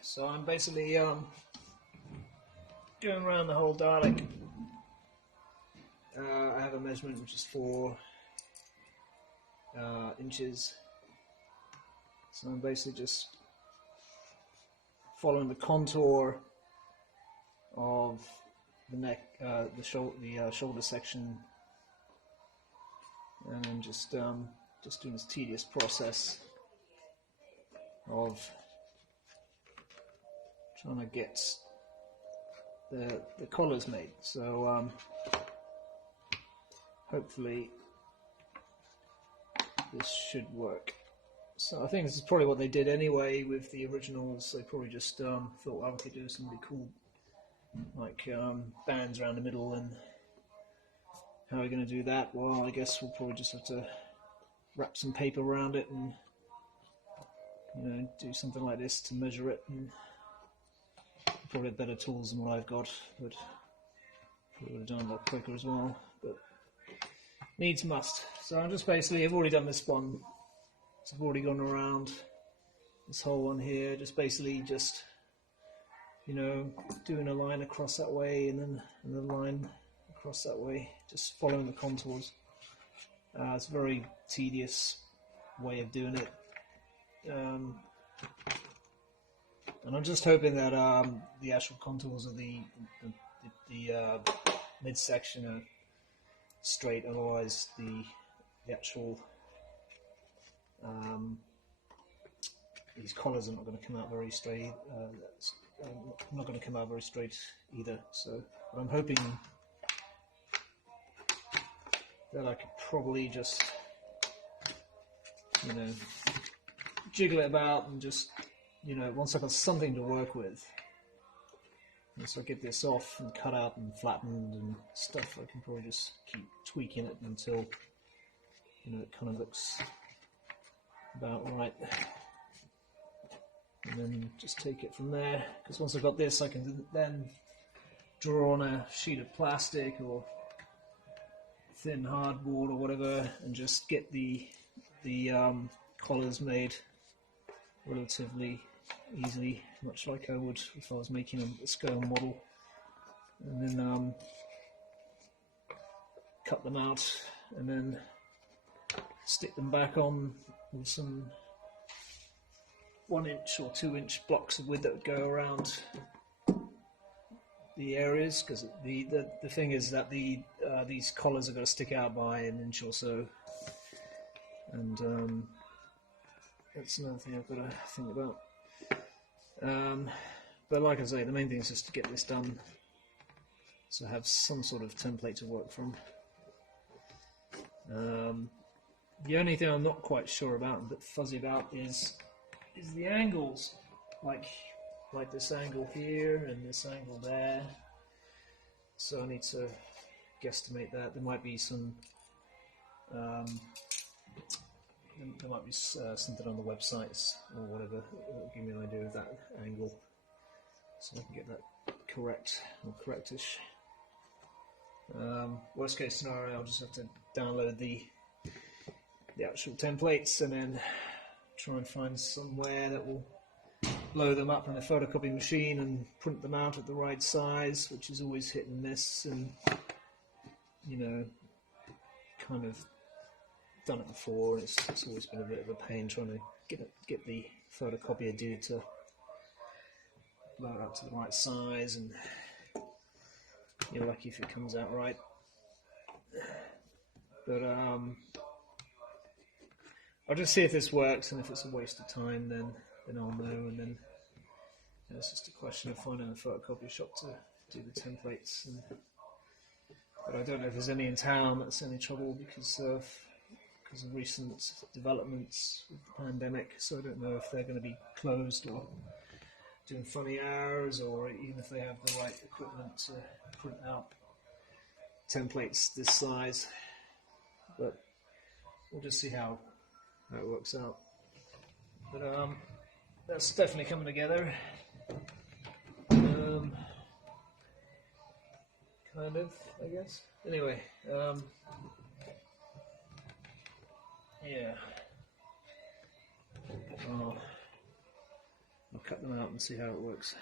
So I'm basically going around the whole Dalek. I have a measurement which is 4 inches. So I'm basically just following the contour of the neck, the shoulder section, and then just doing this tedious process of trying to get the collars made. So hopefully this should work. So I think this is probably what they did anyway with the originals. They probably just thought, oh, we could do some really cool like bands around the middle, and how are we going to do that? Well, I guess we'll probably just have to wrap some paper around it and do something like this to measure it, and probably have better tools than what I've got, but probably would have done a lot quicker as well, but needs must. So I'm just basically, I've already done this one, so I've already gone around this whole one here, just basically doing a line across that way and then another line across that way, just following the contours. It's a very tedious way of doing it. And I'm just hoping that the actual contours of the midsection are straight, otherwise the actual these collars are not going to come out very straight. Not going to come out very straight either. So, but I'm hoping that I could probably just, jiggle it about and just, once I've got something to work with, once I get this off and cut out and flattened and stuff, I can probably just keep tweaking it until, it kind of looks about right. And then just take it from there, because once I've got this, I can then draw on a sheet of plastic or thin hardboard or whatever, and just get the collars made relatively easily, much like I would if I was making a scale model, and then cut them out and then stick them back on with some 1-inch or 2-inch blocks of wood that would go around the areas, because the thing is that these collars are going to stick out by 1 inch or so, and that's another thing I've got to think about. But like I say, the main thing is just to get this done, so have some sort of template to work from. The only thing I'm not quite sure about, a bit fuzzy about, is the angles, like this angle here and this angle there. So I need to guesstimate that. There might be some, something on the websites or whatever that will give me an idea of that angle, so I can get that correct or correctish. Worst case scenario, I'll just have to download the actual templates and then try and find somewhere that will blow them up in a photocopy machine and print them out at the right size, which is always hit and miss, and kind of done it before, and it's always been a bit of a pain trying to get the photocopier dude to blow it up to the right size, and you're lucky if it comes out right. But I'll just see if this works, and if it's a waste of time, then I'll know, and then it's just a question of finding a photocopy shop to do the templates. But I don't know if there's any in town that's any trouble because of recent developments with the pandemic. So I don't know if they're going to be closed or doing funny hours, or even if they have the right equipment to print out templates this size. But we'll just see how it works out. But that's definitely coming together. Kind of, I guess. Anyway, yeah. Oh, cut them out and see how it works.